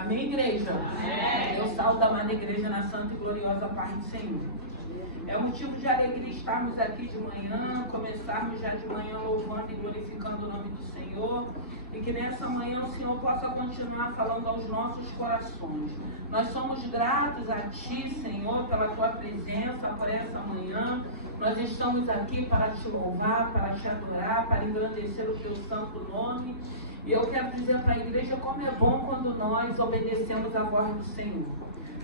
Amém, igreja? Amém. Eu saúdo a amada igreja na santa e gloriosa paz do Senhor. É um motivo de alegria estarmos aqui de manhã, começarmos já de manhã louvando e glorificando o nome do Senhor, e que nessa manhã o Senhor possa continuar falando aos nossos corações. Nós somos gratos a Ti, Senhor, pela Tua presença, por essa manhã. Nós estamos aqui para Te louvar, para Te adorar, para engrandecer o Teu santo nome. E eu quero dizer para a igreja como é bom quando nós obedecemos a voz do Senhor.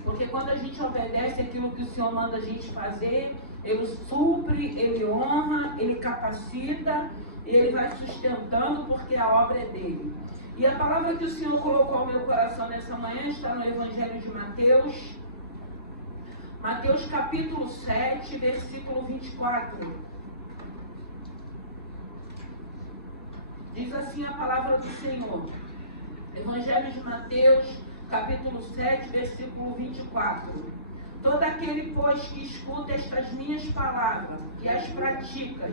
Porque quando a gente obedece aquilo que o Senhor manda a gente fazer, Ele supre, Ele honra, Ele capacita e Ele vai sustentando porque a obra é dEle. E a palavra que o Senhor colocou ao meu coração nessa manhã está no Evangelho de Mateus. Mateus capítulo 7, versículo 24. Diz assim a palavra do Senhor. Evangelho de Mateus, capítulo 7, versículo 24. Todo aquele, pois, que escuta estas minhas palavras e as pratica,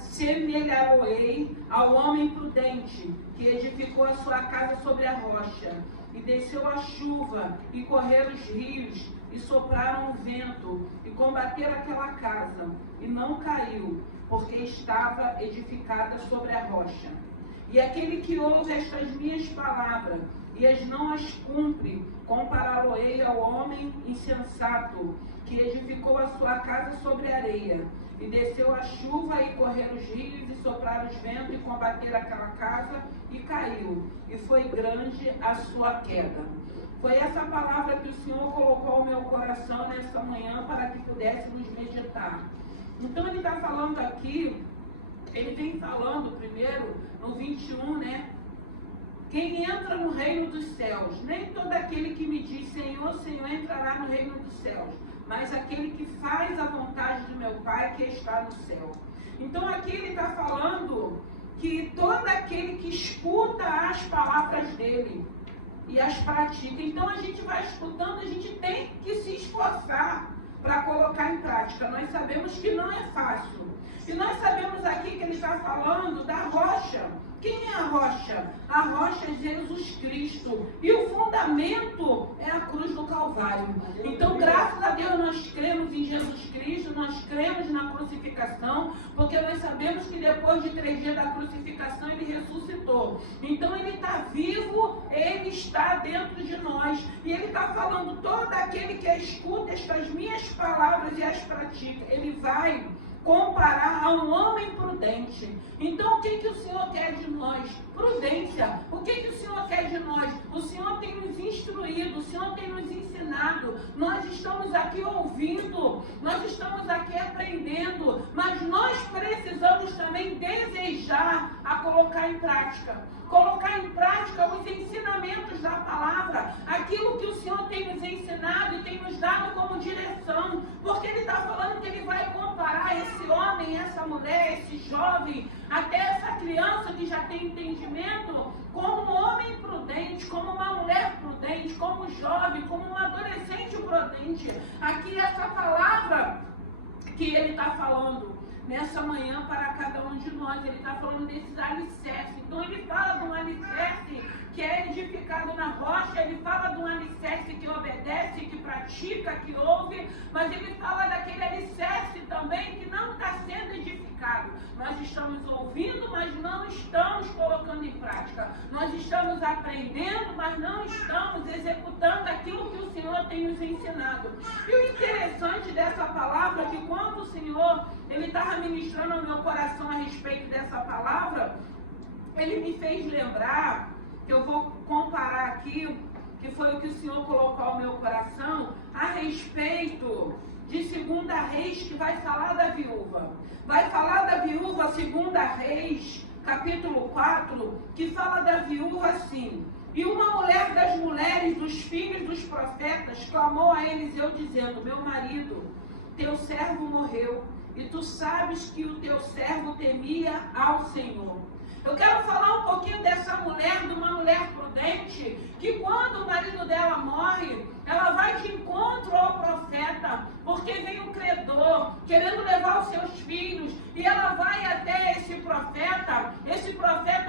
semelhá-lo-ei ao homem prudente, que edificou a sua casa sobre a rocha, e desceu a chuva, e correram os rios, e sopraram o vento, e combateram aquela casa, e não caiu, porque estava edificada sobre a rocha. E aquele que ouve estas minhas palavras, e as não as cumpre, compará-lo-ei ao homem insensato, que edificou a sua casa sobre a areia, e desceu a chuva, e correram os rios, e sopraram os ventos, e combateram aquela casa, e caiu, e foi grande a sua queda. Foi essa palavra que o Senhor colocou ao meu coração nesta manhã, para que pudéssemos meditar. Então ele está falando aqui, ele vem falando primeiro, no 21, né? Quem entra no reino dos céus, nem todo aquele que me diz Senhor, Senhor entrará no reino dos céus, mas aquele que faz a vontade do meu Pai que está no céu. Então aqui ele está falando que todo aquele que escuta as palavras dele e as pratica, então a gente vai escutando, a gente tem que se esforçar para colocar em prática. Nós sabemos que não é fácil. E nós sabemos aqui que ele está falando da rocha. Quem é a rocha? A rocha é Jesus Cristo. E o fundamento é a cruz do Calvário. Então, graças a Deus, nós cremos em Jesus Cristo, nós cremos na crucificação, porque nós sabemos que depois de 3 dias da crucificação, ele ressuscitou. Então, ele está vivo, ele está dentro de nós. E ele está falando, todo aquele que escuta estas minhas palavras e as pratica, ele vai comparar a um homem prudente. Então, o que o Senhor quer de nós? Prudência. O que o Senhor quer de nós? O Senhor tem nos instruído, o Senhor tem nos ensinado. Nós estamos aqui ouvindo, nós estamos aqui aprendendo, mas nós precisamos também desejar a colocar em prática. Colocar em prática os ensinamentos da palavra, aquilo que o Senhor tem nos ensinado e tem nos dado como direção, porque Ele está falando que Ele vai comparar esse homem, essa mulher, esse jovem, até essa criança que já tem entendimento, como um homem prudente, como uma mulher prudente, como um jovem, como um adolescente prudente. Aqui essa palavra que Ele está falando nessa manhã para cada um de nós, ele está falando desses alicerces. Então ele fala de um alicerce que é edificado na rocha, ele fala de um alicerce que obedece, que pratica, que ouve, mas ele fala daquele alicerce também que não está sendo edificado. Nós estamos ouvindo, mas não estamos colocando em prática. Nós estamos aprendendo, mas não estamos executando aquilo que o Senhor tem nos ensinado. E o interessante dessa palavra é que quando o Senhor ele estava ministrando ao meu coração a respeito dessa palavra, ele me fez lembrar, que eu vou comparar aqui, que foi o que o Senhor colocou ao meu coração, a respeito de 2 Reis, que vai falar da viúva. Vai falar da viúva, 2 Reis, capítulo 4, que fala da viúva assim. E uma mulher das mulheres dos filhos dos profetas clamou a Eliseu dizendo, meu marido, teu servo morreu, e tu sabes que o teu servo temia ao Senhor. Eu quero falar um pouquinho dessa mulher, de uma mulher prudente, que quando o marido dela morre, ela vai de encontro ao profeta, porque vem um credor, querendo levar os seus filhos, e ela vai até esse profeta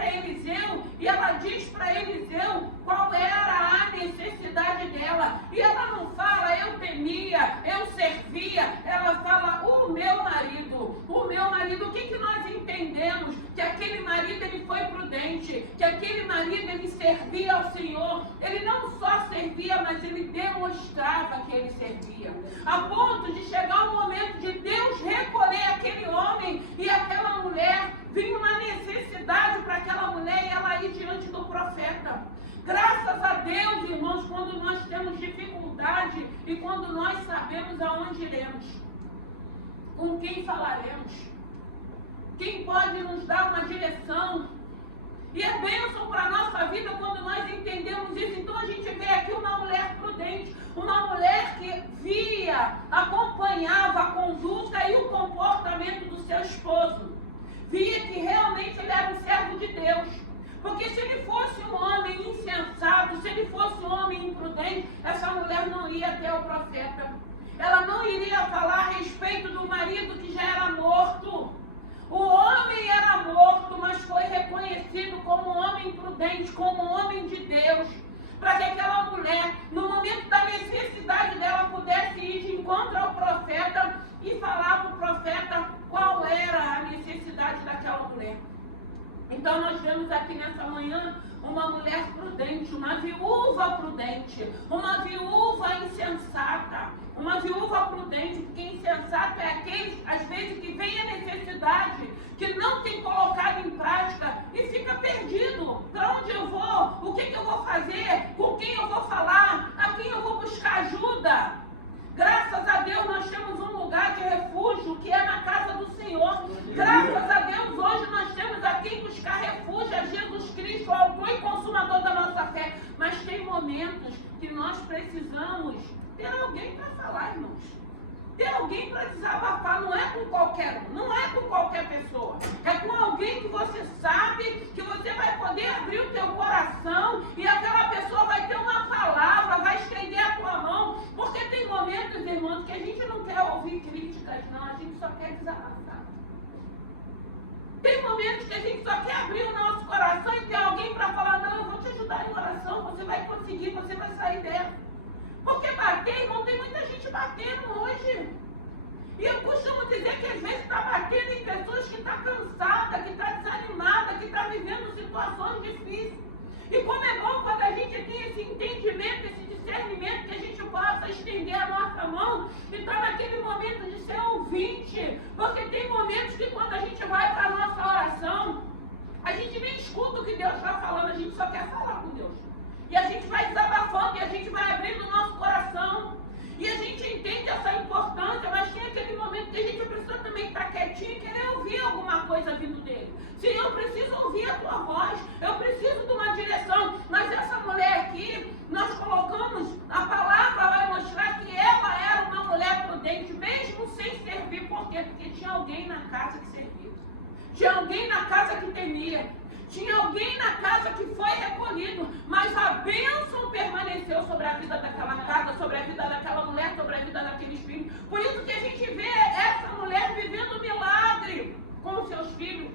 é Eliseu, e ela diz para Eliseu qual era a servia ao Senhor, ele não só servia, mas ele demonstrava que ele servia. A ponto de chegar o momento de Deus recolher aquele homem e aquela mulher, vinha uma necessidade para aquela mulher e ela ir diante do profeta. Graças a Deus, irmãos, quando nós temos dificuldade e quando nós sabemos aonde iremos, com quem falaremos, quem pode nos dar uma direção. E é bênção para a nossa vida quando nós entendemos isso. Então a gente vê aqui uma mulher prudente, uma mulher que via, acompanhava a conduta e o comportamento do seu esposo. Via que realmente ele era um servo de Deus. Porque se ele fosse um homem insensato, se ele fosse um homem imprudente, essa mulher não ia até o profeta. Ela não iria falar a respeito do marido que já era morto. O homem era morto, mas foi reconhecido como um homem prudente, como um homem de Deus, para que aquela mulher, no momento da necessidade dela, pudesse ir de encontro ao profeta e falar para o profeta qual era a necessidade daquela mulher. Então nós vemos aqui nessa manhã uma mulher prudente, uma viúva prudente, uma viúva insensata, uma viúva prudente, porque insensato é aquele, às vezes, que vem a necessidade, que não tem colocado em prática e fica perdido. Para onde eu vou? O que eu vou fazer? Com quem eu vou falar? A quem eu vou buscar ajuda? Graças a Deus nós temos um lugar de refúgio que é na casa do Senhor. Graças a Deus hoje nós temos a quem buscar refúgio, a Jesus Cristo, o autor e consumador da nossa fé. Mas tem momentos que nós precisamos ter alguém para falar, irmãos. Ter alguém para desabafar, não é com qualquer um, não é com qualquer pessoa. É com alguém que você sabe que você vai poder abrir o teu coração e aquela pessoa vai ter uma palavra, vai estender a tua mão. Porque tem momentos, irmãos, que a gente não quer ouvir críticas, não, a gente só quer desabafar. Tem momentos que a gente só quer abrir o nosso coração e ter alguém para falar, não, eu vou te ajudar em oração, você vai conseguir, você vai sair dela. Porque bater, irmão, tem muita gente batendo hoje. E eu costumo dizer que às vezes está batendo em pessoas que estão cansadas, que estão desanimadas, que estão vivendo situações difíceis. E como é bom quando a gente tem esse entendimento, esse discernimento, que a gente possa estender a nossa mão e estar naquele momento de ser ouvinte. Porque tem momentos que quando a gente vai para a nossa oração, a gente nem escuta o que Deus está falando, a gente só quer falar com Deus. E a gente vai desabafando, e a gente vai abrindo o nosso coração. E a gente entende essa importância, mas tem aquele momento que a gente precisa também estar quietinho e querer ouvir alguma coisa vindo dele. Sim, eu preciso ouvir a tua voz, eu preciso de uma direção. Mas essa mulher aqui, nós colocamos, a palavra vai mostrar que ela era uma mulher prudente, mesmo sem servir. Por quê? Porque tinha alguém na casa que servia. Tinha alguém na casa que temia. Tinha alguém na casa que foi recolhido, mas a bênção permaneceu sobre a vida daquela casa, sobre a vida daquela mulher, sobre a vida daqueles filhos. Por isso que a gente vê essa mulher vivendo milagre com os seus filhos.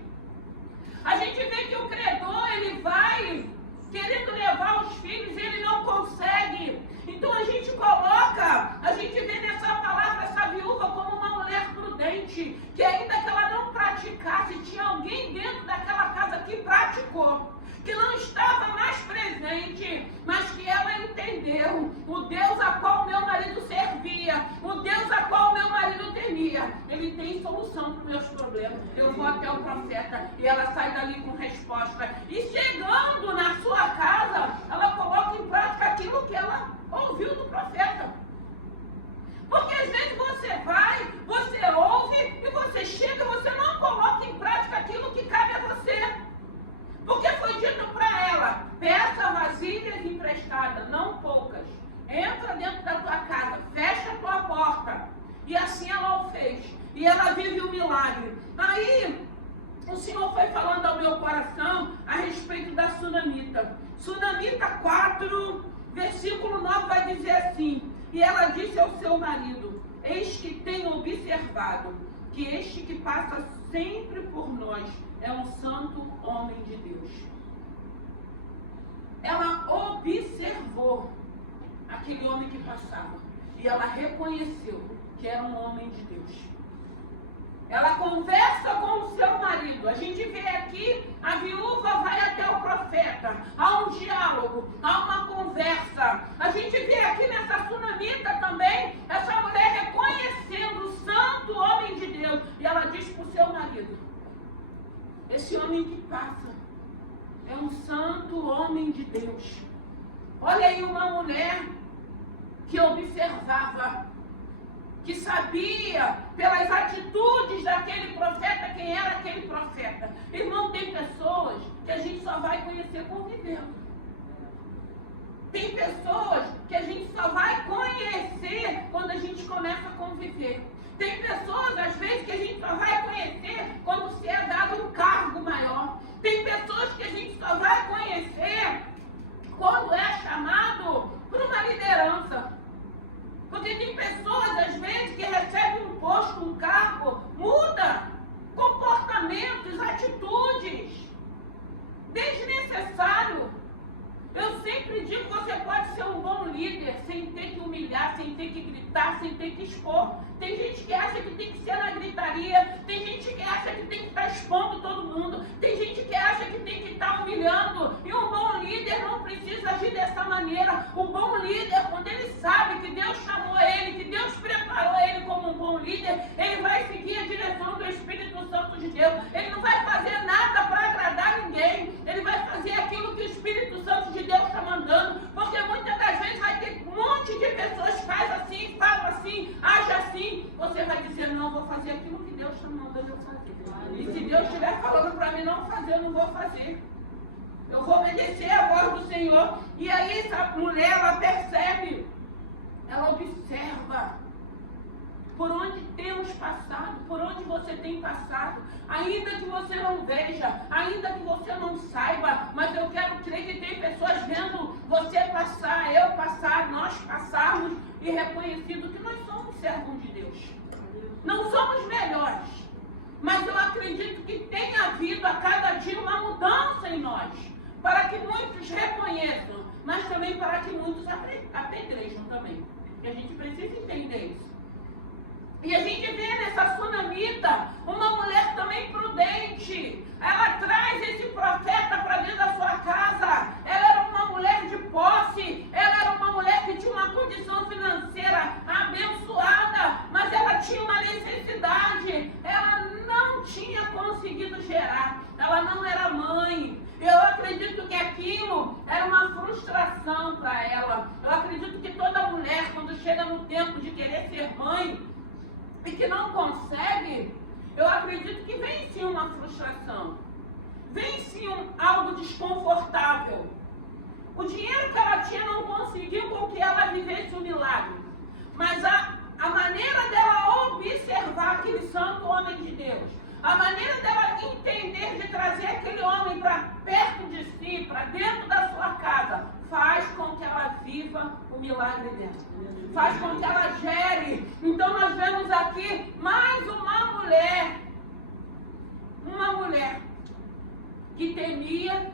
A gente vê que o credor, ele vai querendo levar os filhos e ele não consegue. Então a gente coloca, a gente vê nessa palavra essa viúva como uma mulher prudente, que ainda que ela não praticasse, tinha alguém dentro daquela casa que praticou, que não estava mais presente, mas que ela entendeu o Deus a qual meu marido servia, o Deus a qual meu marido temia. Ele tem solução para os meus problemas. Eu vou até o profeta e ela sai dali com resposta. E chegando na sua casa, ela coloca em prática aquilo que ela ouviu do profeta. Porque às vezes você vai, você ouve e você chega, você não coloca em prática aquilo que cabe a você. Porque foi dito para ela, peça vasilhas emprestadas, não poucas. Entra dentro da tua casa, fecha a tua porta. E assim ela o fez. E ela vive o milagre. Aí, o Senhor foi falando ao meu coração a respeito da sunamita. Sunamita 4, versículo 9 vai dizer assim, e ela disse ao seu marido, eis que tenho observado que este que passa sempre por nós é um santo homem de Deus. Ela observou aquele homem que passava e ela reconheceu que era um homem de Deus. Ela conversa com o seu marido. A gente vê aqui, a viúva vai até o profeta. Há um diálogo. diálogo, há uma conversa. A gente vê aqui nessa sunamita também, essa mulher reconhecendo o santo homem de Deus. E ela diz para o seu marido, esse homem que passa é um santo homem de Deus. Olha aí uma mulher que observava, que sabia pelas atitudes daquele profeta quem era aquele profeta. Irmão, tem pessoas que a gente só vai conhecer convivendo. Tem pessoas que a gente só vai conhecer quando a gente começa a conviver. Tem pessoas, às vezes, que a gente só vai conhecer quando se é dado um cargo maior. Tem pessoas que a gente só vai conhecer quando é chamado para uma liderança. Porque tem pessoas, às vezes, que recebem um posto, um cargo, muda comportamentos, atitudes. Desnecessário. Eu sempre digo que você pode ser um bom líder sem ter que humilhar, sem ter que gritar, sem ter que expor. Tem gente que acha que tem que ser na gritaria, tem gente que acha que tem que estar expondo todo mundo, tem gente que acha que tem que estar humilhando. E um bom líder não precisa agir dessa maneira. O bom líder, quando ele sabe que Deus chamou ele, que Deus preparou ele como um bom líder, ele vai seguir a direção do Espírito Santo de Deus. Ele não vai fazer nada para agradar ninguém. Ele vai fazer aquilo que o Espírito Santo de Deus está mandando, porque muitas das vezes vai ter um monte de pessoas que faz assim, fala assim, age assim. Você vai dizer, não, vou fazer aquilo que Deus está mandando eu fazer. E se Deus estiver falando para mim não fazer, eu não vou fazer. Eu vou obedecer a voz do Senhor. E aí essa mulher, ela percebe, ela observa por onde temos passado, por onde você tem passado, ainda que você não veja, ainda que você não saiba, mas eu quero crer que tem pessoas vendo você passar, eu passar, nós passarmos e reconhecido que nós somos servos de Deus. Não somos melhores, mas eu acredito que tem havido a cada dia uma mudança em nós, para que muitos reconheçam, mas também para que muitos apedrejam também. E a gente precisa entender isso. E a gente vê nessa sunamita uma mulher também prudente. Ela traz esse profeta para dentro da sua casa. Ela era uma mulher de posse. Ela era uma mulher que tinha uma condição financeira abençoada. Mas ela tinha uma necessidade. Ela não tinha conseguido gerar. Ela não era mãe. Eu acredito que aquilo era uma frustração para ela. Eu acredito que toda mulher, quando chega no tempo de querer ser mãe, e que não consegue, eu acredito que vem sim uma frustração. Vem sim algo desconfortável. O dinheiro que ela tinha não conseguiu com que ela vivesse o milagre. Mas a maneira dela observar aquele santo homem de Deus, a maneira dela entender de trazer aquele homem para perto de si, para dentro da sua casa, faz com que ela viva o milagre dela. Faz com que ela gere. Então nós vemos aqui mais uma mulher que temia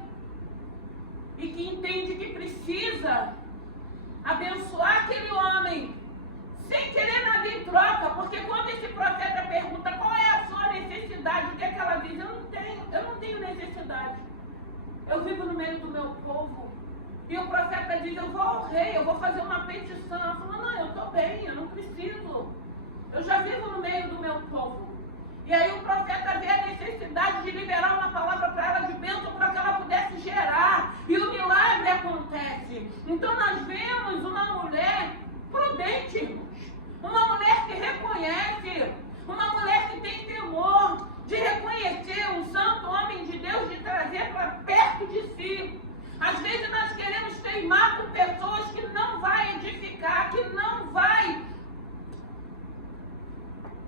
e que entende que precisa abençoar aquele homem sem querer nada em troca, porque quando esse profeta pergunta qual é a sua necessidade, o que é que ela diz? Eu não tenho necessidade. Eu vivo no meio do meu povo. E o profeta diz, eu vou ao rei, eu vou fazer uma petição. Ela falou, não, eu estou bem, eu não preciso. Eu já vivo no meio do meu povo. E aí o profeta vê a necessidade de liberar uma palavra para ela de bênção para que ela pudesse gerar. E o milagre acontece. Então nós vemos uma mulher prudente, irmãos. Uma mulher que reconhece, uma mulher que tem temor de reconhecer um santo homem de Deus, de trazer para perto de si. Às vezes nós queremos teimar com pessoas que não vai edificar, que não vai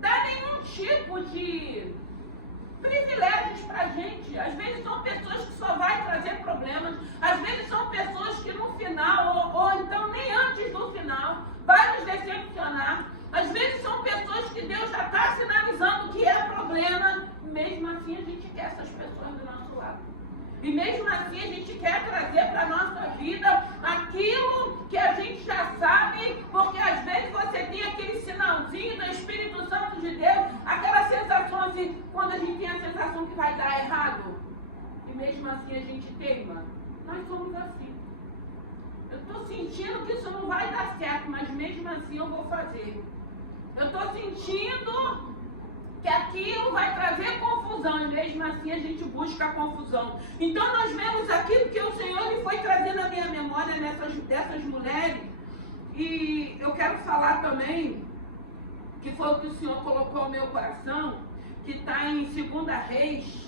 dar nenhum tipo de privilégios para a gente. Às vezes são pessoas que só vai trazer problemas. Às vezes são pessoas que no final, ou então nem antes do final, vai nos decepcionar. Às vezes são pessoas que Deus já está sinalizando que é problema. Mesmo assim a gente quer essas pessoas do nosso lado. E mesmo assim a gente quer trazer para a nossa vida aquilo que a gente já sabe, porque às vezes você tem aquele sinalzinho do Espírito Santo de Deus, aquela sensação assim, quando a gente tem a sensação que vai vai dar errado. E mesmo assim a gente teima. Nós somos assim. que isso não vai dar certo, mas mesmo assim eu vou fazer. Eu estou sentindo que aquilo vai trazer confusão, e mesmo assim a gente busca a confusão. Então nós vemos aqui porque o Senhor ele foi trazendo a minha memória dessas mulheres, e eu quero falar também, que foi o que o Senhor colocou no meu coração, que está em 2 Reis,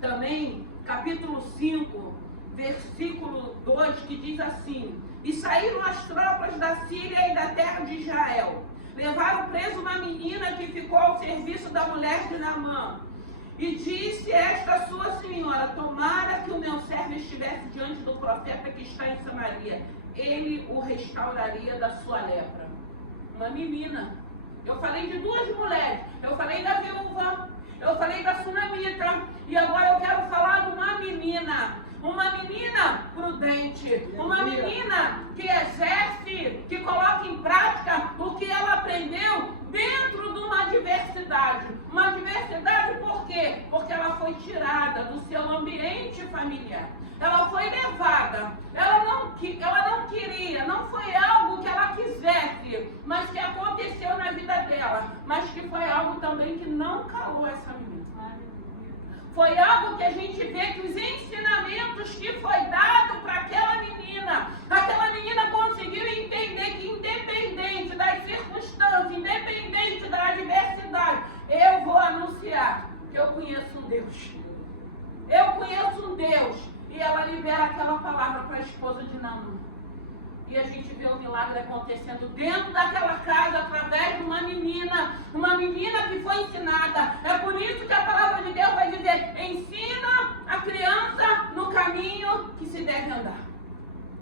também, capítulo 5, versículo 2, que diz assim: e saíram as tropas da Síria e da terra de Israel. Levaram preso uma menina que ficou ao serviço da mulher de Naamã. E disse esta sua senhora: tomara que o meu servo estivesse diante do profeta que está em Samaria. Ele o restauraria da sua lepra. Uma menina. Eu falei de 2 mulheres. Eu falei da viúva, eu falei da sunamita, e agora eu quero falar de uma menina. Uma menina prudente, uma menina que exerce, que coloca em prática o que ela aprendeu dentro de uma adversidade. Uma adversidade por quê? Porque ela foi tirada do seu ambiente familiar. Ela foi levada. Ela não queria, não foi algo que ela quisesse, mas que aconteceu na vida dela. Mas que foi algo também que não calou essa menina. Foi algo que a gente vê que os ensinamentos que foi dado para aquela menina conseguiu entender que independente das circunstâncias, independente da adversidade, eu vou anunciar que eu conheço um Deus. Eu conheço um Deus. E ela libera aquela palavra para a esposa de Naamã. E a gente vê o milagre acontecendo dentro daquela casa, através de uma menina que foi ensinada. É por isso que a palavra de Deus vai dizer: ensina a criança no caminho que se deve andar.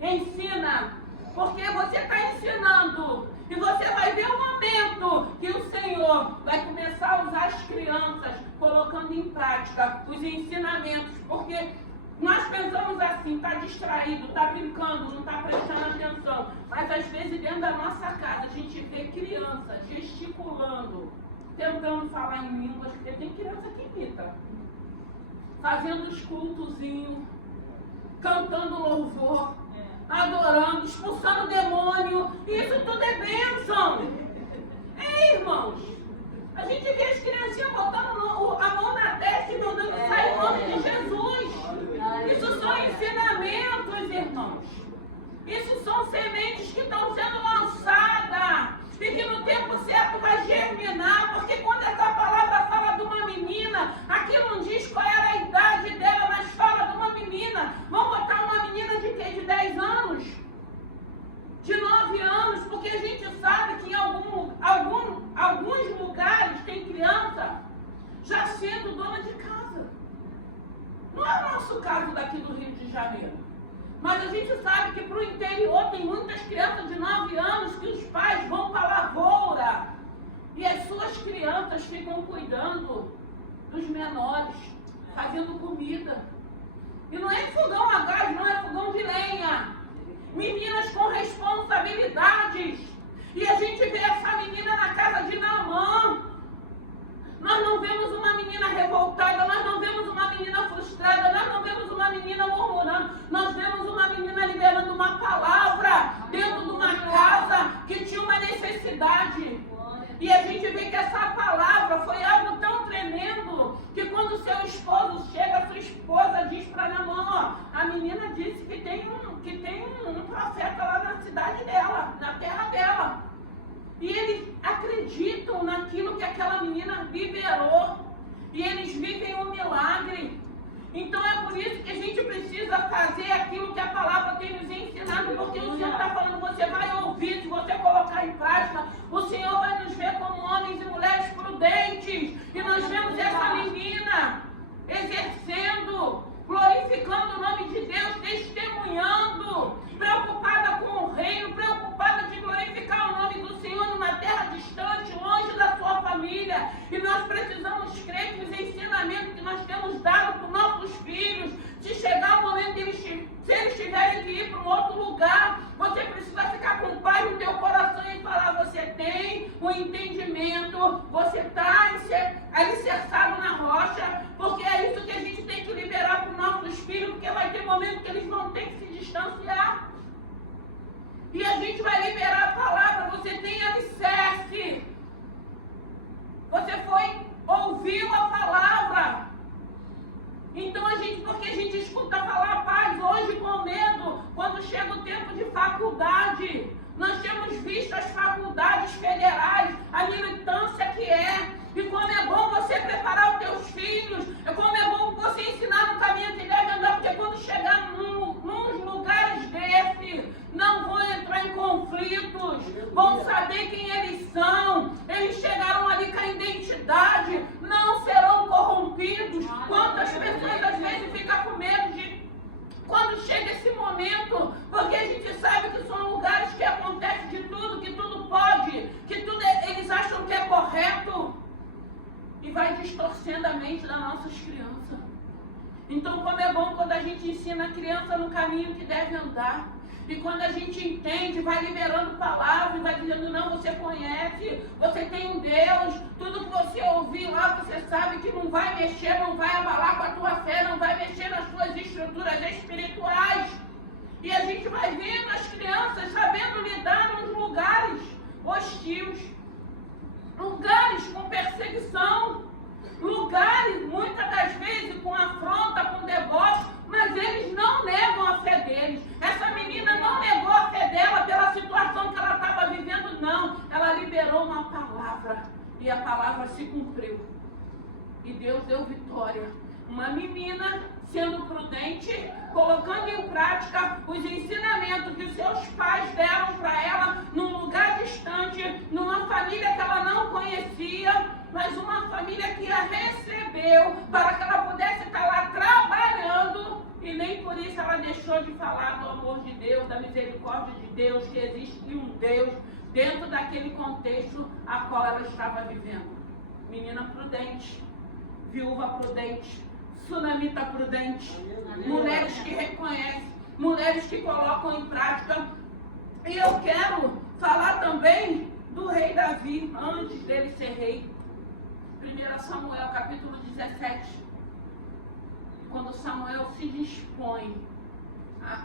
Ensina, porque você está ensinando. E você vai ver o momento que o Senhor vai começar a usar as crianças, colocando em prática os ensinamentos. Porque nós pensamos assim, está distraído, está brincando, não está prestando atenção. Mas às vezes dentro da nossa casa a gente vê crianças gesticulando, tentando falar em línguas, porque tem criança que imita. Fazendo os cultozinhos, cantando louvor, adorando, expulsando demônio. Isso tudo é bênção. Irmãos, a gente vê as criancinhas botando a mão na testa e mandando sair em nome de Jesus. Isso são ensinamentos, irmãos. Isso são sementes que estão sendo lançadas e que no tempo certo vai germinar, porque quando essa palavra fala de uma menina, aqui não diz qual era a idade dela, mas fala de uma menina. Vamos botar uma menina de quê? De 10 anos? De 9 anos? Porque a gente sabe que em alguns lugares tem criança já sendo dona de casa. Não é o nosso caso daqui do Rio de Janeiro. Mas a gente sabe que para o interior tem muitas crianças de 9 anos que os pais vão para a lavoura. E as suas crianças ficam cuidando dos menores, fazendo comida. E não é fogão a gás, não é fogão de lenha. Meninas com responsabilidades. E a gente vê essa menina na casa de Naamã. Nós não vemos uma menina revoltada, nós não vemos uma menina frustrada, nós não vemos uma menina murmurando, nós vemos uma menina liberando uma palavra dentro de uma casa que tinha uma necessidade. E a gente vê que essa palavra foi algo tão tremendo que quando seu esposo chega, sua esposa diz para Naamã: ó, a menina disse que tem um profeta lá na cidade dela, na terra dela. E eles acreditam naquilo que aquela menina liberou. E eles vivem um milagre. Então é por isso que a gente precisa fazer aquilo que a palavra tem nos ensinado. Porque o Senhor está falando, você vai ouvir, se você colocar em prática, o Senhor vai nos ver como homens e mulheres prudentes. E nós vemos essa menina exercendo, glorificando o nome de Deus, testemunhando, preocupada com o reino, preocupada de glorificar o nome do Senhor numa terra distante, longe da sua família. E nós precisamos crer que os ensinamentos que nós temos dado para os nossos filhos, se chegar o momento de se eles tiverem que ir para um outro lugar, você precisa ficar com paz no teu coração e falar: você tem um entendimento, você está alicerçado na rocha, porque é isso que a gente tem que liberar para os nossos filhos, porque vai ter momento que eles vão ter que se distanciar. E a gente vai liberar a palavra. Você tem alicerce. Você ouviu a palavra. Então porque a gente escuta falar paz hoje com medo, quando chega o tempo de faculdade. Nós temos visto as faculdades federais, a militância que é. E como é bom você preparar os teus filhos, como é bom você ensinar no caminho que deve andar, porque quando chegar nos lugares desse, não vão entrar em conflitos, vão saber quem eles são, eles chegaram ali com a identidade, não serão corrompidos. Quantas pessoas às vezes ficam com medo de quando chega esse momento, porque a gente sabe que são lugares que acontece de tudo, que tudo pode, que tudo eles acham que é correto. E vai distorcendo a mente das nossas crianças. Então, como é bom quando a gente ensina a criança no caminho que deve andar. E quando a gente entende, vai liberando palavras, vai dizendo, não, você conhece, você tem um Deus, tudo que você ouvir lá, você sabe que não vai mexer, não vai abalar com a tua fé, não vai mexer nas suas estruturas espirituais. E a gente vai vendo as crianças sabendo lidar nos lugares hostis. Lugares com perseguição, lugares muitas das vezes com afronta, com deboche, mas eles não negam a fé deles. Essa menina não negou a fé dela pela situação que ela estava vivendo, não. Ela liberou uma palavra e a palavra se cumpriu. E Deus deu vitória. Uma menina sendo prudente, colocando em prática os ensinamentos que os seus pais deram para ela num lugar distante, numa família que ela não conhecia, mas uma família que a recebeu para que ela pudesse estar lá trabalhando, e nem por isso ela deixou de falar do amor de Deus, da misericórdia de Deus, que existe um Deus dentro daquele contexto a qual ela estava vivendo. Menina prudente, viúva prudente, sunamita prudente, mulheres que reconhecem, mulheres que colocam em prática. E eu quero falar também do rei Davi, antes dele ser rei. 1 Samuel, capítulo 17. Quando Samuel se dispõe,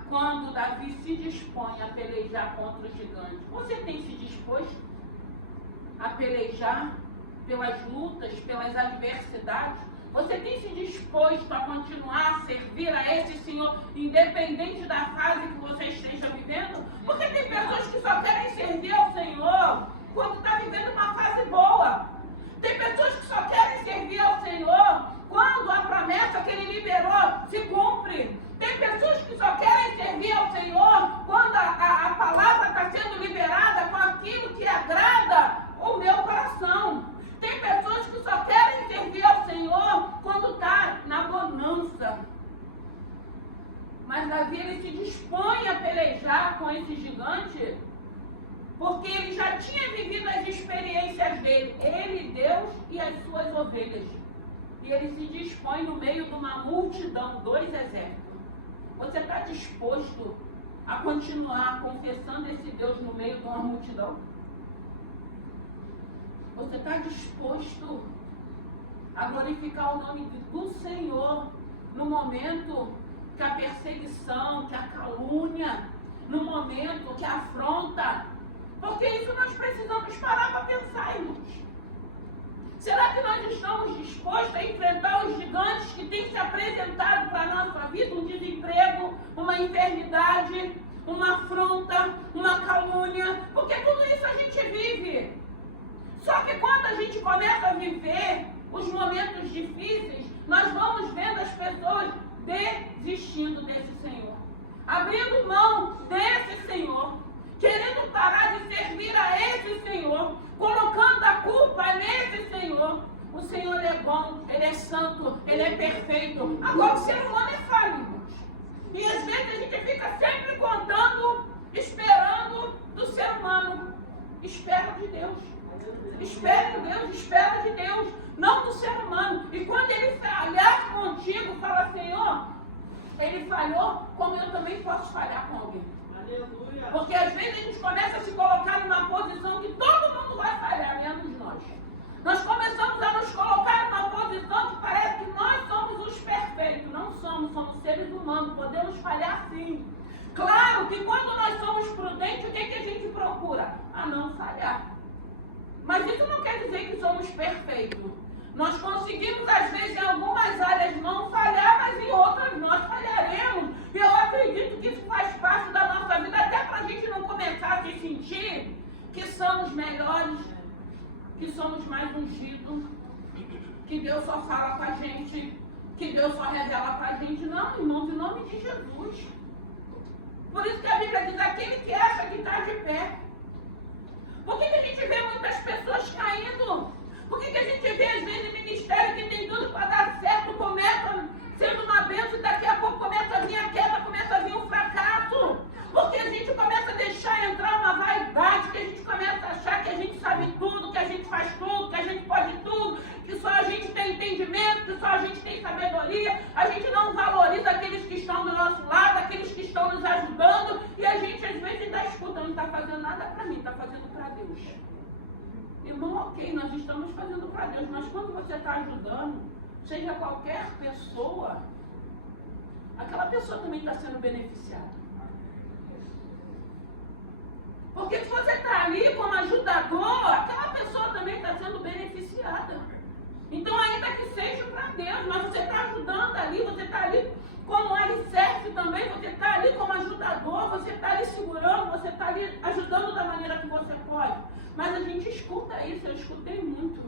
quando Davi se dispõe a pelejar contra os gigantes. Você tem se disposto a pelejar pelas lutas, pelas adversidades? Você tem se disposto a continuar a servir a esse Senhor, independente da fase que você esteja vivendo? Porque tem pessoas que só querem servir ao Senhor quando está vivendo uma fase boa. Tem pessoas que só querem servir ao Senhor quando a promessa que Ele liberou se cumpre. Tem pessoas que só querem servir ao Senhor quando a palavra está sendo liberada com aquilo que agrada o meu coração. Tem pessoas que só querem servir ao Senhor quando está na bonança. Mas Davi, ele se dispõe a pelejar com esse gigante, porque ele já tinha vivido as experiências dele, ele, Deus e as suas ovelhas. E ele se dispõe no meio de uma multidão, 2 exércitos. Você está disposto a continuar confessando esse Deus no meio de uma multidão? Você está disposto a glorificar o nome do Senhor no momento que a perseguição, que a calúnia, no momento que a afronta? Porque isso nós precisamos parar para pensar, irmãos. Será que nós estamos dispostos a enfrentar os gigantes que têm se apresentado para a nossa vida? Um desemprego, uma enfermidade, uma afronta, uma calúnia, porque tudo isso a gente vive. Só que quando a gente começa a viver os momentos difíceis, nós vamos vendo as pessoas desistindo desse Senhor, abrindo mão desse Senhor, querendo parar de servir a esse Senhor, colocando a culpa nesse Senhor. O Senhor é bom, Ele é santo, Ele é perfeito. Agora o ser humano é falho. E às vezes a gente fica sempre contando, esperando do ser humano. Espera de Deus. Espera em Deus, espera de Deus, não do ser humano. E quando ele falhar contigo, fala, Senhor, ele falhou, como eu também posso falhar com alguém. Aleluia. Porque às vezes a gente começa a se colocar numa posição que todo mundo vai falhar, menos nós. Nós começamos a nos colocar numa posição que parece que nós somos os perfeitos. Não somos seres humanos, podemos falhar sim. Claro que quando nós somos prudentes, o que a não falhar. Mas isso não quer dizer que somos perfeitos. Nós conseguimos, às vezes, em algumas áreas não falhar, mas em outras nós falharemos. E eu acredito que isso faz parte da nossa vida, até para a gente não começar a se sentir que somos melhores, que somos mais ungidos, que Deus só fala com a gente, que Deus só revela para a gente. Não, irmãos, em nome de Jesus. Por isso que a Bíblia diz, aquele que acha que está de pé. Por que a gente vê muitas pessoas caindo? Por que a gente vê, às vezes, ministério que tem tudo para dar certo, começa sendo uma bênção e daqui a pouco começa a vir a queda, começa a vir um fracasso? Porque a gente começa a deixar entrar uma vaidade, que a gente começa a achar que a gente sabe tudo, que a gente faz tudo, que a gente pode tudo, que só a gente tem entendimento, que só a gente tem sabedoria. A gente não valoriza aqueles que estão do nosso lado, aqueles que estão nos ajudando, e a gente às vezes está escutando, não está fazendo nada para mim, está fazendo para Deus. Irmão, ok, nós estamos fazendo para Deus, mas quando você está ajudando, seja qualquer pessoa, aquela pessoa também está sendo beneficiada. Porque se você está ali como ajudador, aquela pessoa também está sendo beneficiada. Então, ainda que seja para Deus, mas você está ajudando ali, você está ali como alicerce também, você está ali como ajudador, você está ali segurando, você está ali ajudando da maneira que você pode. Mas a gente escuta isso, eu escutei muito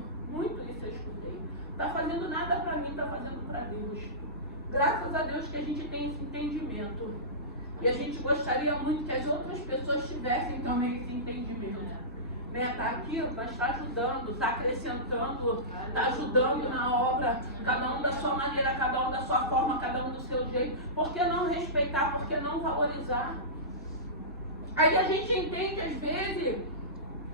isso eu escutei. Está fazendo nada para mim, está fazendo para Deus. Graças a Deus que a gente tem esse entendimento. E a gente gostaria muito que as outras pessoas tivessem também esse entendimento. Está aqui, mas está ajudando, está acrescentando, está ajudando na obra, cada um da sua maneira, cada um da sua forma, cada um do seu jeito. Por que não respeitar? Por que não valorizar? Aí a gente entende, às vezes,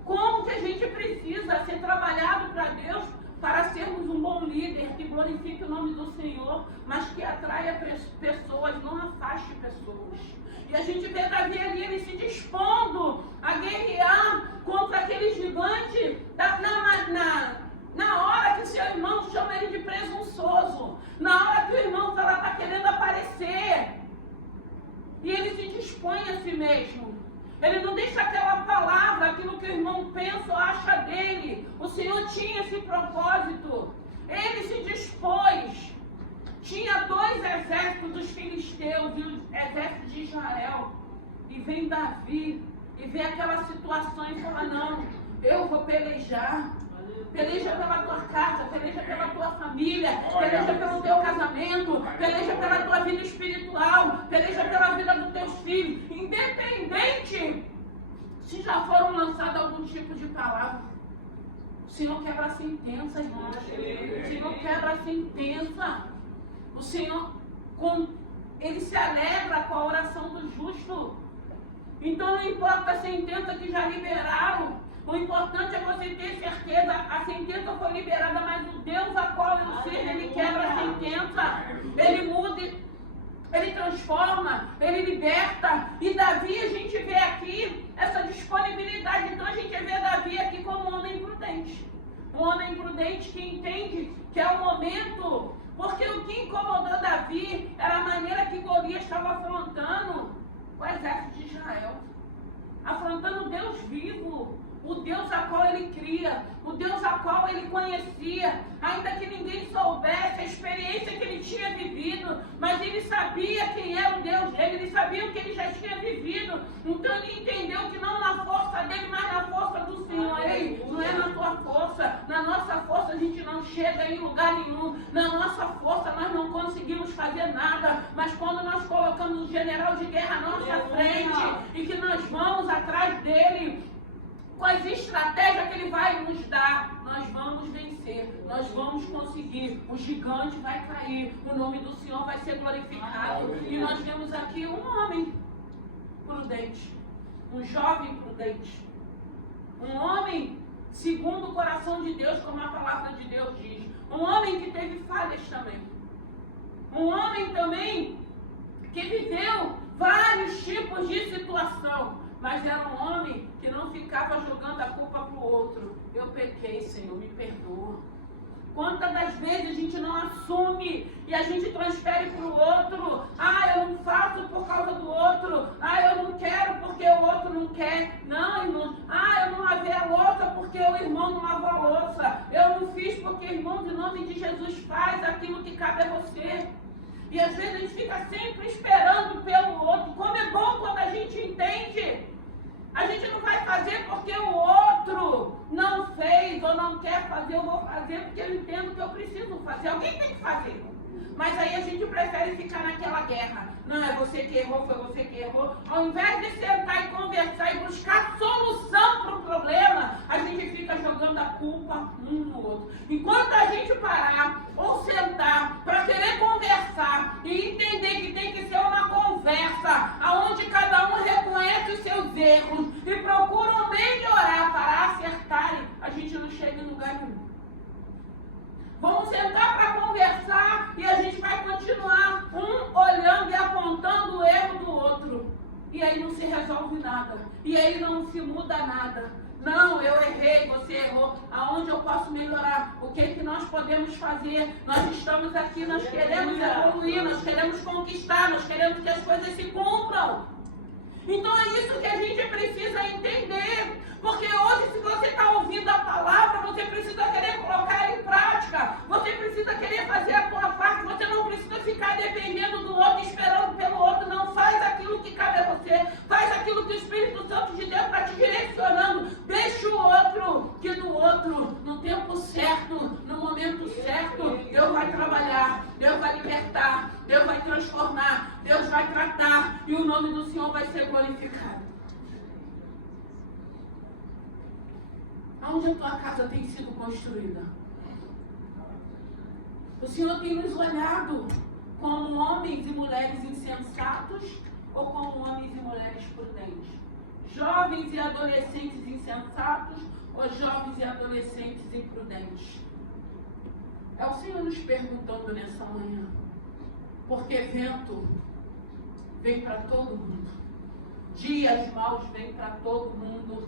como que a gente precisa ser trabalhado para Deus para sermos um bom líder que glorifique o nome do Senhor, mas que atraia pessoas, não afaste pessoas. E a gente vê Davi ali, ele se dispondo a guerrear contra aquele gigante na hora que seu irmão chama ele de presunçoso, na hora que o irmão está querendo aparecer. E ele se dispõe a si mesmo. Ele não deixa aquela palavra, aquilo que o irmão pensa ou acha dele. O Senhor tinha esse propósito. Ele se dispôs. Tinha 2 exércitos dos filisteus e o exército de Israel. E vem Davi e vê aquela situação e fala, não, eu vou pelejar. Peleja pela tua casa, peleja pela tua família, peleja pelo teu casamento, peleja pela tua vida espiritual, peleja pela vida dos teus filhos, independente se já foram lançadas algum tipo de palavra. O Senhor quebra a sentença, irmão. O Senhor quebra a sentença. O Senhor, Ele se alegra com a oração do justo. Então não importa a sentença que já liberaram. O importante é você ter certeza, a sentença foi liberada, mas o Deus a qual eu sirvo, Ele quebra a sentença, Ele muda, Ele transforma, Ele liberta. E Davi, a gente vê aqui essa disponibilidade. Então a gente vê Davi aqui como um homem prudente. Um homem prudente que entende que é o momento, porque o que incomodou Davi era a maneira que Golias estava afrontando o exército de Israel. Afrontando o Deus vivo. O Deus a qual ele cria, o Deus a qual ele conhecia, ainda que ninguém soubesse a experiência que ele tinha vivido, mas ele sabia quem era o Deus dele, ele sabia o que ele já tinha vivido. Então ele entendeu que não na força dele, mas na força do Senhor. Ei, não é na tua força, na nossa força a gente não chega em lugar nenhum, na nossa força nós não conseguimos fazer nada, mas quando nós colocamos o general de guerra à nossa frente e que nós vamos atrás dele, com as estratégias que ele vai nos dar, nós vamos vencer, nós vamos conseguir, o gigante vai cair, o nome do Senhor vai ser glorificado. E nós vemos aqui um homem prudente, um jovem prudente, um homem segundo o coração de Deus, como a palavra de Deus diz, um homem que teve falhas também, um homem também que viveu vários tipos de situação, mas era um homem que não ficava jogando a culpa para o outro. Eu pequei, Senhor, me perdoa. Quantas das vezes a gente não assume e a gente transfere para o outro? Ah, eu não faço por causa do outro. Ah, eu não quero porque o outro não quer. Não, irmão. Ah, eu não porque, irmãos, em nome de Jesus, faz aquilo que cabe a você. E às vezes a gente fica sempre esperando pelo outro. Como é bom quando a gente entende. A gente não vai fazer porque o outro não fez ou não quer fazer, eu vou fazer porque eu entendo que eu preciso fazer. Alguém tem que fazer. Mas aí a gente prefere ficar naquela guerra. Não, é você que errou, foi você que errou. Ao invés de sentar e conversar e buscar solução para o problema, a gente fica jogando a culpa um no outro. Enquanto a gente parar ou sentar para querer conversar e entender que tem que ser uma conversa onde cada um reconhece os seus erros e procuram melhorar para acertarem, a gente não chega em lugar nenhum. Vamos sentar para conversar e a gente vai continuar um olhando e apontando o erro do outro. E aí não se resolve nada. E aí não se muda nada. Não, eu errei, você errou. Aonde eu posso melhorar? O que é que nós podemos fazer? Nós estamos aqui, nós queremos evoluir, nós queremos conquistar, nós queremos que as coisas se cumpram. Então é isso que a gente precisa entender. Porque hoje, se você está ouvindo a palavra, você precisa querer colocar ela em prática. Você precisa querer fazer a tua parte. Você não precisa ficar dependendo do outro, esperando pelo outro. Não, faz aquilo que cabe a você. Faz aquilo que o Espírito Santo de Deus está te direcionando. Deixa o outro, que do outro, no tempo certo, no momento certo, Deus vai trabalhar, Deus vai libertar, Deus vai transformar, Deus vai tratar e o nome do Senhor vai ser glorificado. Aonde a tua casa tem sido construída? O Senhor tem nos olhado como homens e mulheres insensatos ou como homens e mulheres prudentes? Jovens e adolescentes insensatos ou jovens e adolescentes imprudentes? É o Senhor nos perguntando nessa manhã. Porque vento vem para todo mundo. Dias maus vêm para todo mundo.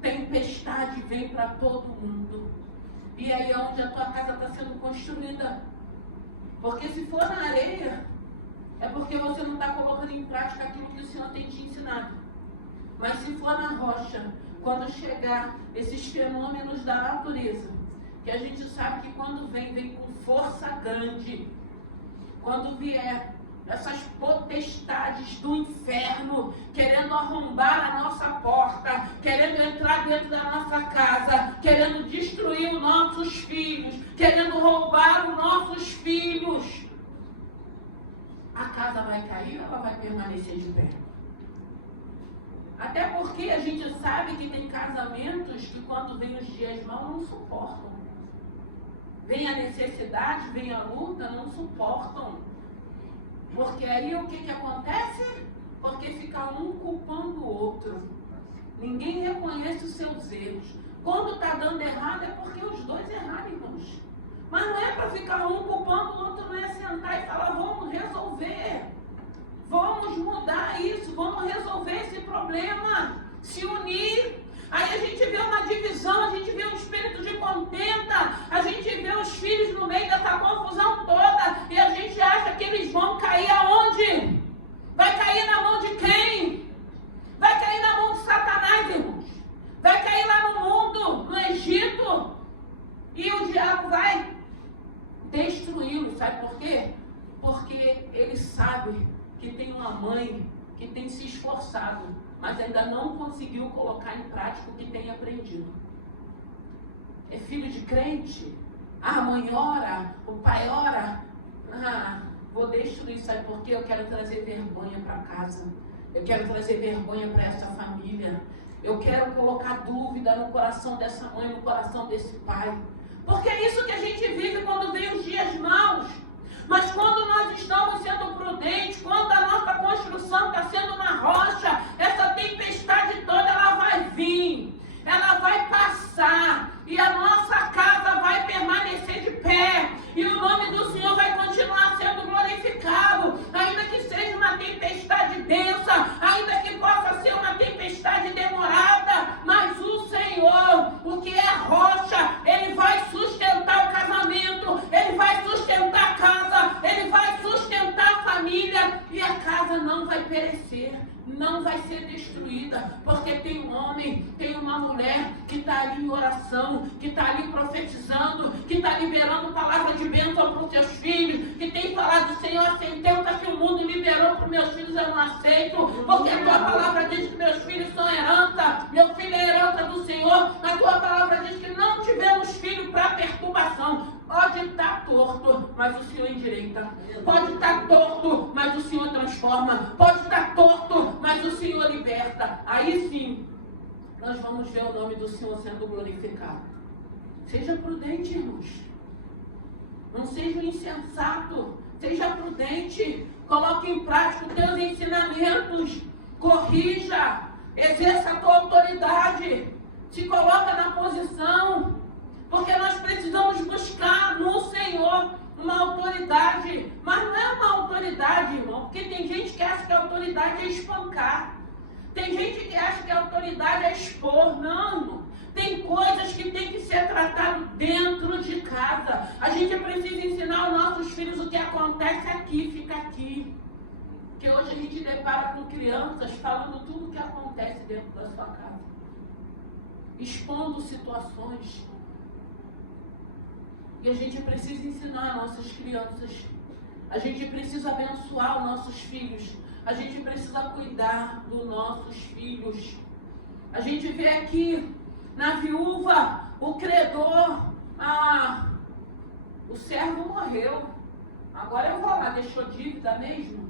Tempestade vem para todo mundo. E aí é onde a tua casa está sendo construída. Porque se for na areia, é porque você não está colocando em prática aquilo que o Senhor tem te ensinado. Mas se for na rocha, quando chegar esses fenômenos da natureza, que a gente sabe que quando vem com força grande. Quando vier essas potestades do inferno querendo arrombar a nossa porta, querendo entrar dentro da nossa casa, querendo destruir os nossos filhos, querendo roubar os nossos filhos, a casa vai cair ou ela vai permanecer de pé? Até porque a gente sabe que tem casamentos que quando vem os dias maus não suportam. Vem a necessidade, vem a luta, não suportam. Porque aí o que acontece? Porque fica um culpando o outro. Ninguém reconhece os seus erros. Quando está dando errado é porque os dois erraram, irmãos. Mas não é para ficar um culpando o outro, não é sentar e falar, vamos resolver. Vamos mudar isso, vamos resolver esse problema. Se unir. Aí a gente vê uma divisão, a gente vê um espírito de contenda, a gente vê os filhos no meio dessa confusão toda e a gente acha que eles vão cair aonde? Vai cair na mão de quem? Vai cair na mão de Satanás, irmãos. Vai cair lá no mundo, no Egito, e o diabo vai destruí-los. Sabe por quê? Porque ele sabe que tem uma mãe que tem se esforçado, mas ainda não conseguiu colocar em prática o que tem aprendido. É filho de crente? A mãe ora, o pai ora. Vou destruir, sabe por quê? Eu quero trazer vergonha para casa. Eu quero trazer vergonha para essa família. Eu quero colocar dúvida no coração dessa mãe, no coração desse pai. Porque é isso que a gente vive quando vem os dias maus. Mas quando nós estamos sendo prudentes, quando a nossa construção está sendo na rocha, essa tempestade toda ela vai vir, ela vai passar e a nossa casa vai permanecer de pé e o nome do Senhor vai continuar sendo glorificado, ainda que seja uma tempestade densa, ainda que possa ser uma tempestade demorada, mas o Senhor, o que é rocha, Ele vai sustentar o casamento, Ele vai sustentar a casa, Ele vai sustentar a família e a casa não vai perecer, não vai ser destruída, porque tem um homem, tem uma mulher que está ali em oração, que está ali profetizando, que está liberando palavra de bênção para os seus filhos, que tem falado, Senhor, aceitei o que o mundo liberou para os meus filhos, eu não aceito, porque a tua palavra diz que meus filhos são herança, meu filho é herança do Senhor, a tua palavra diz que não tivemos filho para perturbação. Pode estar torto, mas o Senhor endireita. Pode estar torto, mas o Senhor transforma. Pode estar torto, mas o Senhor liberta. Aí sim, nós vamos ver o nome do Senhor sendo glorificado. Seja prudente, irmãos. Não seja insensato. Seja prudente. Coloque em prática os teus ensinamentos. Corrija. Exerça a tua autoridade. Se coloca na posição. Porque nós precisamos buscar no Senhor uma autoridade. Mas não é uma autoridade, irmão. Porque tem gente que acha que a autoridade é espancar. Tem gente que acha que a autoridade é expor. Não. Tem coisas que tem que ser tratado dentro de casa. A gente precisa ensinar aos nossos filhos o que acontece aqui, fica aqui. Porque hoje a gente depara com crianças falando tudo o que acontece dentro da sua casa. Expondo situações. E a gente precisa ensinar nossas crianças. A gente precisa abençoar os nossos filhos. A gente precisa cuidar dos nossos filhos. A gente vê aqui na viúva, o credor, o servo morreu. Agora eu vou lá, deixou dívida mesmo?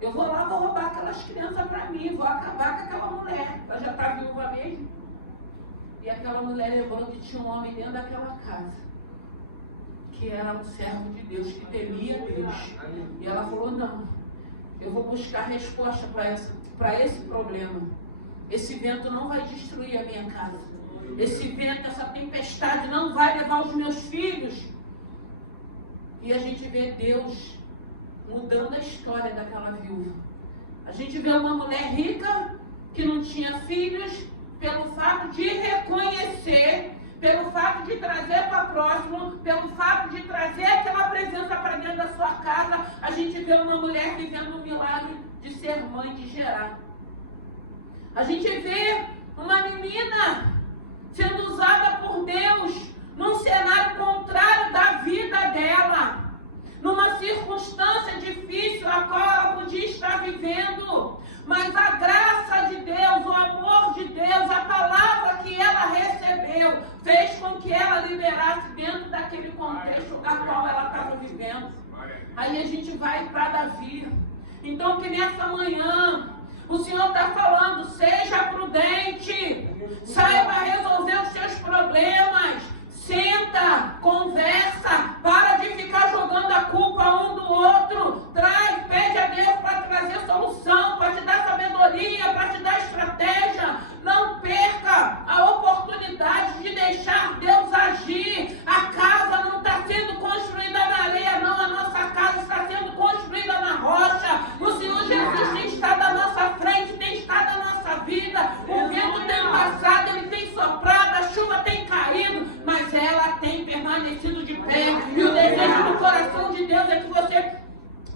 Eu vou lá, vou roubar aquelas crianças para mim, vou acabar com aquela mulher. Ela já está viúva mesmo. E aquela mulher lembrou que tinha um homem dentro daquela casa, que era um servo de Deus, que temia Deus. E ela falou, não, eu vou buscar resposta para esse problema. Esse vento não vai destruir a minha casa. Esse vento, essa tempestade não vai levar os meus filhos. E a gente vê Deus mudando a história daquela viúva. A gente vê uma mulher rica, que não tinha filhos, pelo fato de reconhecer, pelo fato de trazer para próximo, pelo fato de trazer aquela presença para dentro da sua casa, a gente vê uma mulher vivendo um milagre de ser mãe, de gerar. A gente vê uma menina sendo usada por Deus num cenário contrário da vida dela, numa circunstância difícil a qual ela podia estar vivendo. Mas a graça de Deus, o amor de Deus, a palavra que ela recebeu, fez com que ela liberasse dentro daquele contexto da qual ela estava vivendo. Aí a gente vai para Davi. Então que nessa manhã, o Senhor está falando, seja prudente, saiba resolver os seus problemas, senta, conversa, para de ficar jogando a culpa um do outro, pede a Deus para trazer solução, para te dar sabedoria, para te dar estratégia. Não perca a oportunidade de deixar Deus agir. A casa não está sendo construída na areia, não, a nossa casa está sendo construída na rocha. O Senhor Jesus tem estado à nossa frente, tem estado à nossa vida. O vento tem passado, ele tem soprado, a chuva tem caído, mas ela tem permanecido de pé. E o desejo do coração de Deus é que você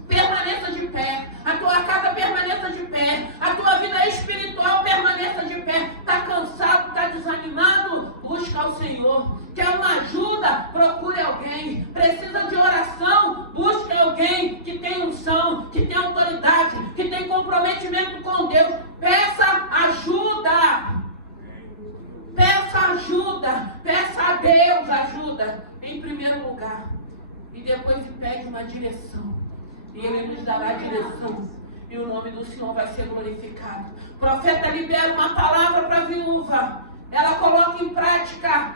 permaneça de pé, a tua casa permaneça de pé, a tua vida espiritual permaneça de pé. Está cansado, está desanimado? Busca o Senhor. Quer uma ajuda? Procure alguém. Precisa de oração? Busque alguém que tem unção, que tem autoridade, que tem comprometimento com Deus. Peça ajuda. Peça ajuda. Peça a Deus ajuda em primeiro lugar. E depois pede uma direção. E Ele nos dará a direção. E o nome do Senhor vai ser glorificado. O profeta libera uma palavra para a viúva. Ela coloca em prática.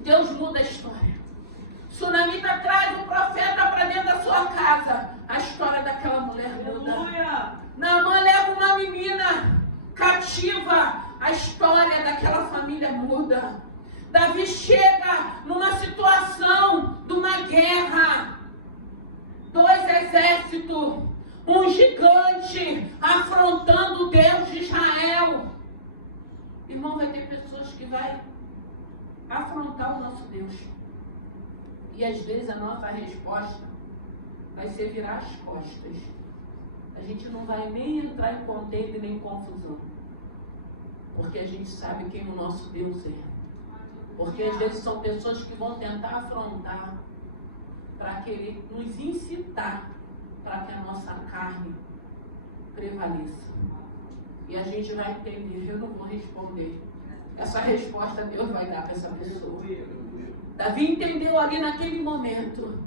Deus muda a história. Sunamita traz o profeta para dentro da sua casa. A história daquela mulher muda. Naamã leva uma menina cativa. A história daquela família muda. Davi chega numa situação de uma guerra. 2 exércitos, um gigante afrontando o Deus de Israel. Irmão, vai ter pessoas que vai afrontar o nosso Deus. E às vezes a nossa resposta vai ser virar as costas. A gente não vai nem entrar em contenda nem em confusão. Porque a gente sabe quem o nosso Deus é. Porque às vezes são pessoas que vão tentar afrontar para querer nos incitar para que a nossa carne prevaleça. E a gente vai entender, eu não vou responder. Essa resposta Deus vai dar para essa pessoa. Davi entendeu ali naquele momento.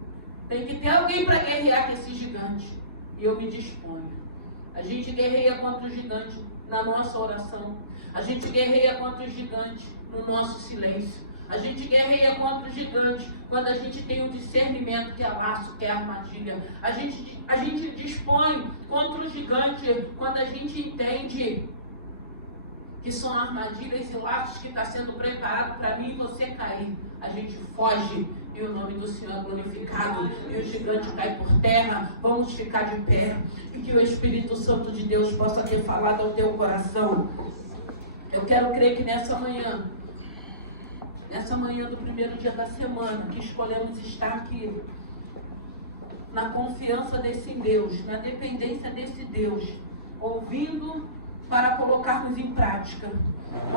Tem que ter alguém para guerrear com esse gigante. E eu me disponho. A gente guerreia contra o gigante na nossa oração. A gente guerreia contra o gigante no nosso silêncio. A gente guerreia contra o gigante quando a gente tem o discernimento que é laço, que é armadilha. A gente dispõe contra o gigante quando a gente entende que são armadilhas e laços que está sendo preparado para mim e você cair. A gente foge e o nome do Senhor é glorificado e o gigante cai por terra. Vamos ficar de pé e que o Espírito Santo de Deus possa ter falado ao teu coração. Eu quero crer que nessa manhã do primeiro dia da semana, que escolhemos estar aqui, na confiança desse Deus, na dependência desse Deus, ouvindo para colocarmos em prática,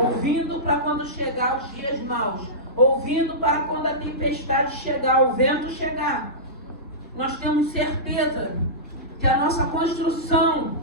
ouvindo para quando chegar os dias maus, ouvindo para quando a tempestade chegar, o vento chegar. Nós temos certeza que a nossa construção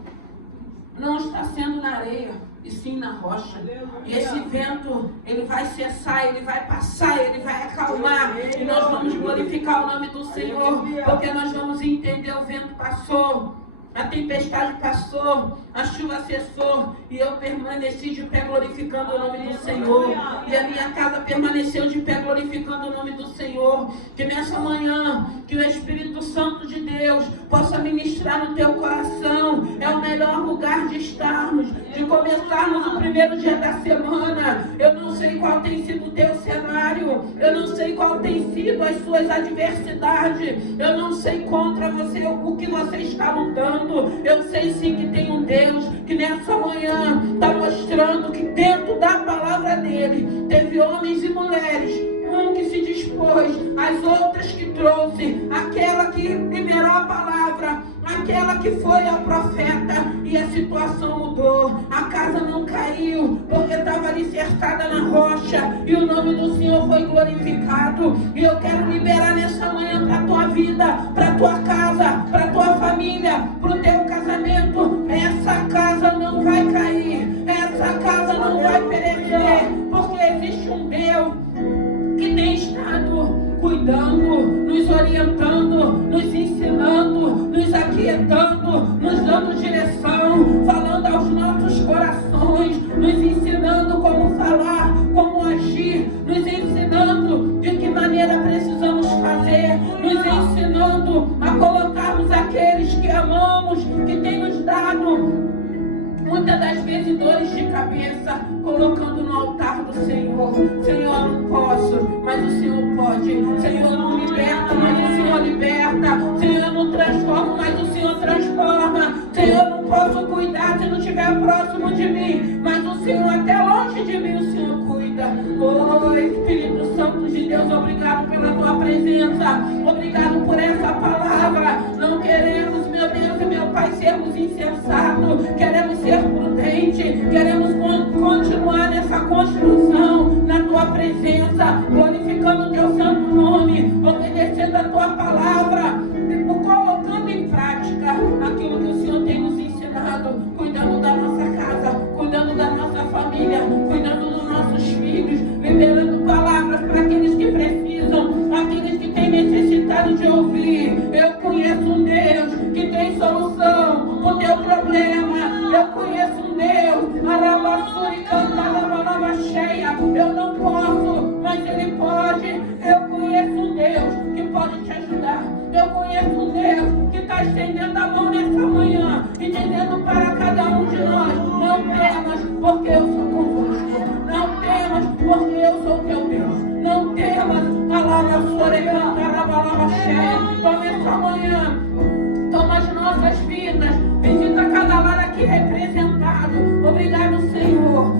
não está sendo na areia, e sim na rocha. E esse vento, ele vai cessar, ele vai passar, ele vai acalmar. E nós vamos glorificar o nome do Senhor, porque nós vamos entender: o vento passou, a tempestade passou, a chuva cessou, e eu permaneci de pé glorificando o nome do Senhor. E a minha casa permaneceu de pé glorificando o nome do Senhor. Que nessa manhã, que o Espírito Santo de Deus possa ministrar no teu coração. É o melhor lugar de estarmos, de começarmos o primeiro dia da semana. Eu não sei qual tem sido o teu cenário, eu não sei qual tem sido as suas adversidades, eu não sei contra você o que você está lutando. Eu sei sim que tem um Deus que nessa manhã está mostrando que dentro da palavra dele teve homens e mulheres, um que se dispôs, as outras que trouxe, aquela que liberou a palavra, aquela que foi ao profeta, e a situação mudou. A casa não caiu, porque estava alicerçada na rocha, e o nome do Senhor foi glorificado. E eu quero liberar nessa manhã para a tua vida, para a tua casa, para a tua família, para o teu casamento. Essa casa não vai cair, essa casa não vai perecer, porque existe um Deus que tem estado cuidando, nos orientando, nos ensinando, nos aquietando, nos dando direção, falando aos nossos corações, nos ensinando como falar, como agir, nos ensinando de que maneira precisamos fazer, nos ensinando a colocarmos aqueles que amamos, que tem nos dado muitas das vezes dores de cabeça, colocando no altar do Senhor. Senhor, eu não posso, mas o Senhor pode. Senhor, eu não liberto, mas o Senhor liberta. Senhor, eu não transformo, mas o Senhor transforma. Senhor, eu não posso cuidar se não estiver próximo de mim, mas o Senhor, até longe de mim, o Senhor cuida. Oh, Espírito Santo de Deus, obrigado pela tua presença, obrigado por essa palavra. Não queremos, meu Deus e meu Pai, sermos insensatos, queremos ser prudentes, queremos continuar nessa construção na tua presença, glorificando o teu santo nome, obedecendo a tua palavra, colocando em prática aquilo que o Senhor tem nos ensinado, cuidando da nossa casa, cuidando da nossa família, cuidando dos nossos filhos, liberando palavras para aqueles que precisam, aqueles que têm necessidade de ouvir. Eu conheço um Deus que tem solução para o teu problema. Eu conheço um Deus, Arabassuri canta cheia. Eu não posso, mas Ele pode. Eu conheço um Deus que pode te ajudar. Eu conheço um Deus que está estendendo a mão nessa manhã e dizendo para cada um de nós: não temas, porque eu sou convosco. Não temas, porque eu sou teu Deus. Não temas, Arabassuri canta cheia. Toma essa manhã, toma as nossas vidas, visita cada lar aqui representado. Obrigado, Senhor.